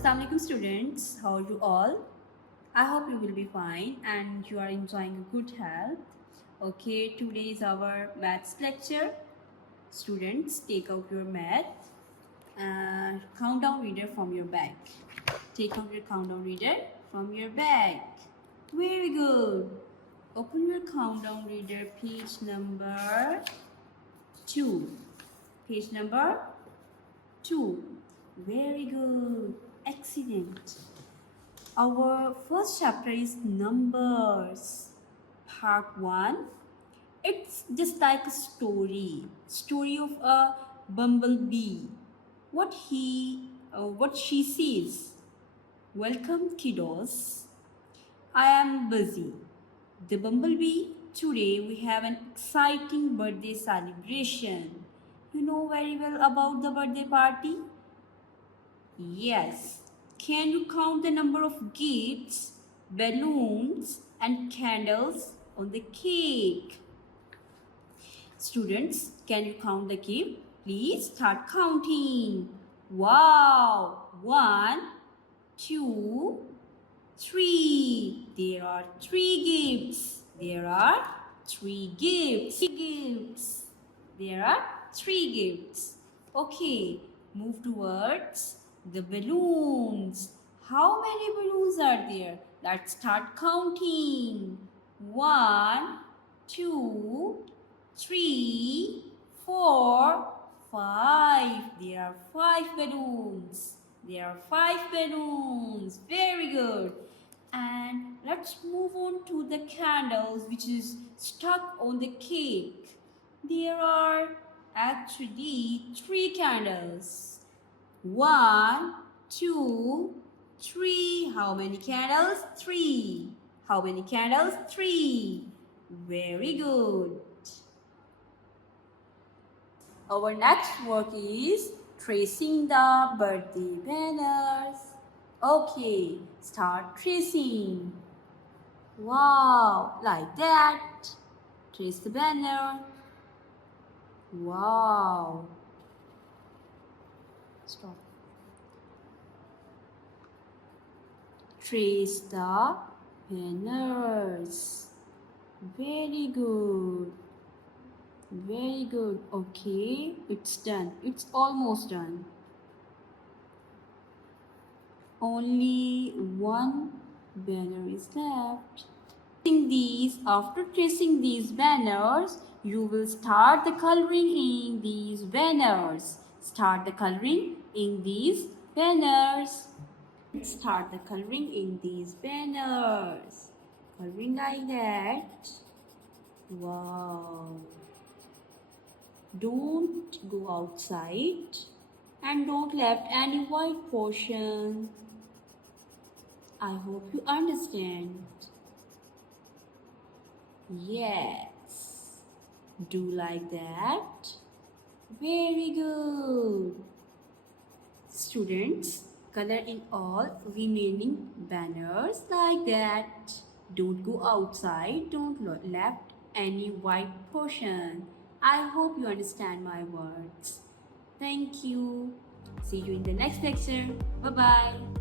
Assalamu alaikum students, how are you all? I hope you will be fine and you are enjoying a good health. Okay, today is our maths lecture. Students, take out your math and countdown reader from your bag. Take out your countdown reader from your bag. Very good. Open your countdown reader, page number 2. Page number 2. Very good. Excellent. Our first chapter is numbers. Part 1. It's just like a story of a bumblebee. What she sees. Welcome, kiddos. I am busy. The bumblebee. Today we have an exciting birthday celebration. You know very well about the birthday party? Yes. Can you count the number of gifts, balloons and candles on the cake? Students, can you count the gift? Please start counting. Wow! 1, 2, 3. There are 3 gifts. There are 3 gifts. There are 3 gifts. Okay, move towards the balloons. How many balloons are there? Let's start counting. 1, 2, 3, 4, 5. There are 5 balloons. There are 5 balloons. Very good. And let's move on to the candles which is stuck on the cake. There are actually 3 candles. 1, 2, 3. How many candles? 3. How many candles? 3. Very good. Our next work is tracing the birthday banners. Okay, start tracing. Wow, like that. Trace the banner. Wow. Stop. Trace the banners. Very good. Very good. Okay, it's done. It's almost done. Only one banner is left. After tracing these banners, you will start the coloring in these banners. Start the coloring in these banners. Start the coloring in these banners. Coloring like that. Wow. Don't go outside and don't left any white portion. I hope you understand. Yes. Do like that. Very good. Students, color in all remaining banners like that. Don't go outside. Don't left any white portion. I hope you understand my words. Thank you. See you in the next lecture. Bye-bye.